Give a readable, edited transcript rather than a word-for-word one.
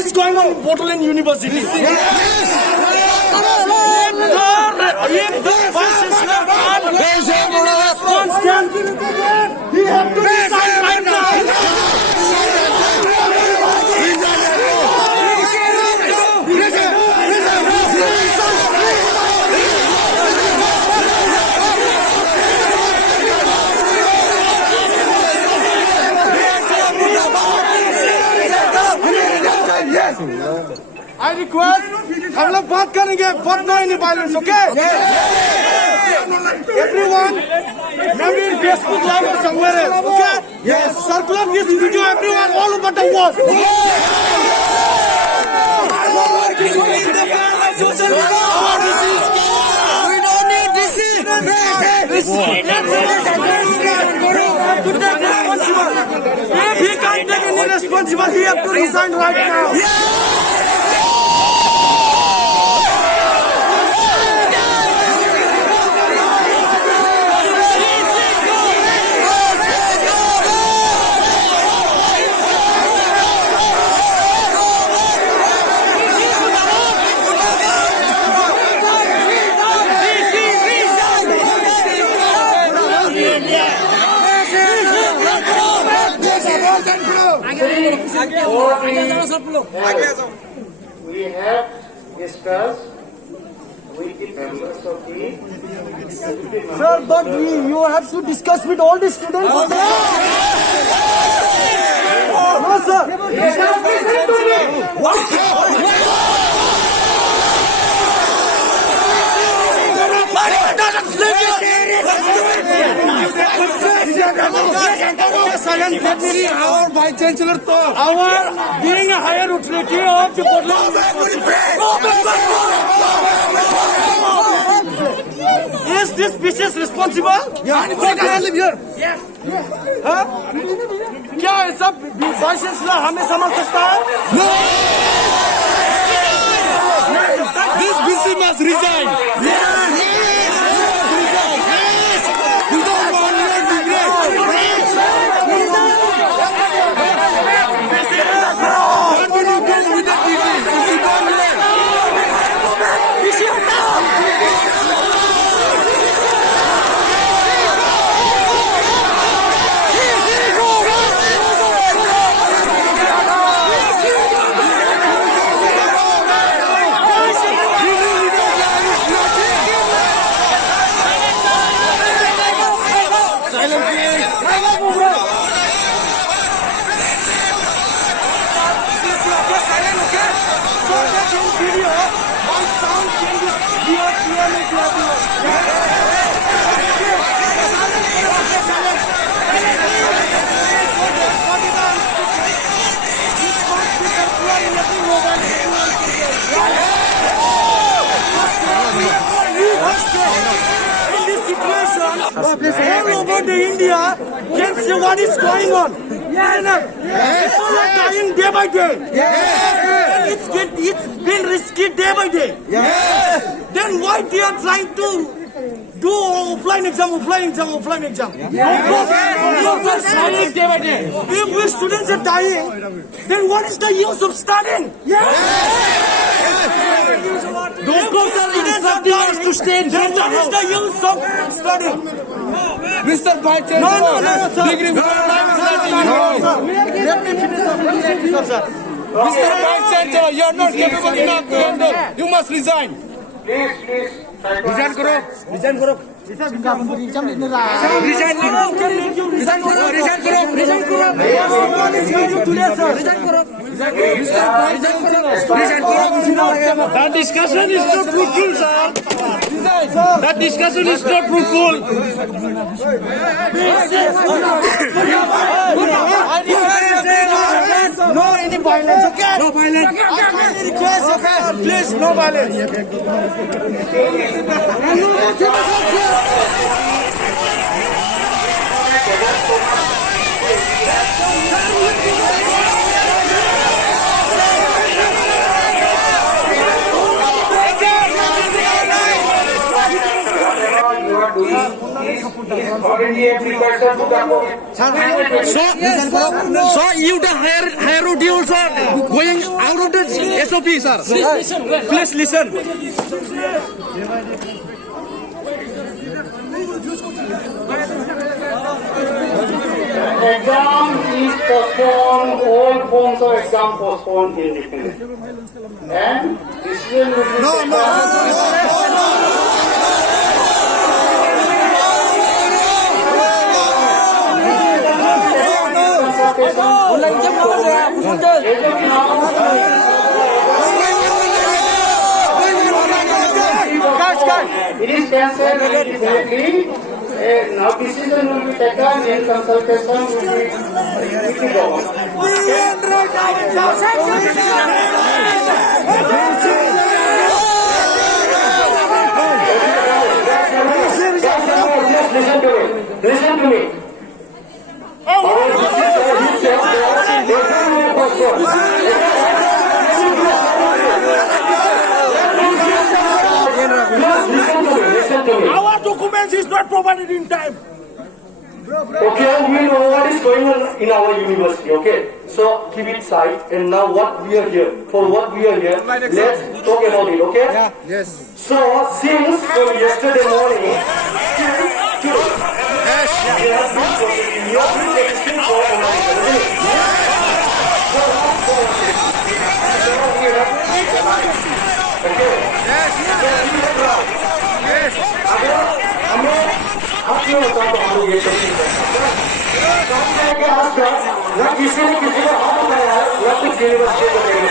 is going on in Bodoland University? If the vice chancellor can't we have to decide right now. I request, हम लोग बात करेंगे, but no any violence, okay? Everyone, maybe in Facebook Live or somewhere else, okay? Yes. Circulate this video, everyone, all over the world. We don't need this. If he can't take any responsibility, he have to resign right now. We have discussed with the members of the Sir, but you have to discuss with all the students. No, sir. Our Vice Chancellor, our being a higher authority of the Bodoland University. Is this business responsible? Yeah. Yes. हाँ? क्या है सब Vice Chancellor हमें समझ सकता है? No. This BC must resign. All over the India can see what is going on. People are dying day by day. It's been risky day by day. Then why they are trying to do offline exam? Studying day by day. If we students are dying, then what is the use of studying? Those students are dying to stay in front of the house. What is the use of studying? Mr. Vice Chancellor, degree no, let me finish up, sir. Mr. Vice Chancellor, you are not capable enough to handle. You must resign. Please. Resign करो. Resign करो. That discussion is not fruitful, sir. That discussion is not fruitful. No any violence, okay? No violence. Okay, please, no violence. So you the higher authority also going out of the SOP, sir. Please listen. Exam is postponed, all forms of exam postponed indefinitely. And decision will be It is cancelled immediately. Now decision will be taken in consultation with the government. Listen to me. Our decision Listen to me. Our documents is not provided in time. Okay, we know what is going on in our university, okay? So keep it side, and now what we are here, for what we are here, let's talk about it, okay? Yeah. Yes. So, since from yesterday morning, till today, we have been processing your application for American, isn't it? So, we have okay? Yes. आपकी होता तो हम लोग ये सब नहीं करते। तो हमने क्या आज तक न किसी ने किसी को हाथ उठाया है, न कुछ यूनिवर्सिटी को देने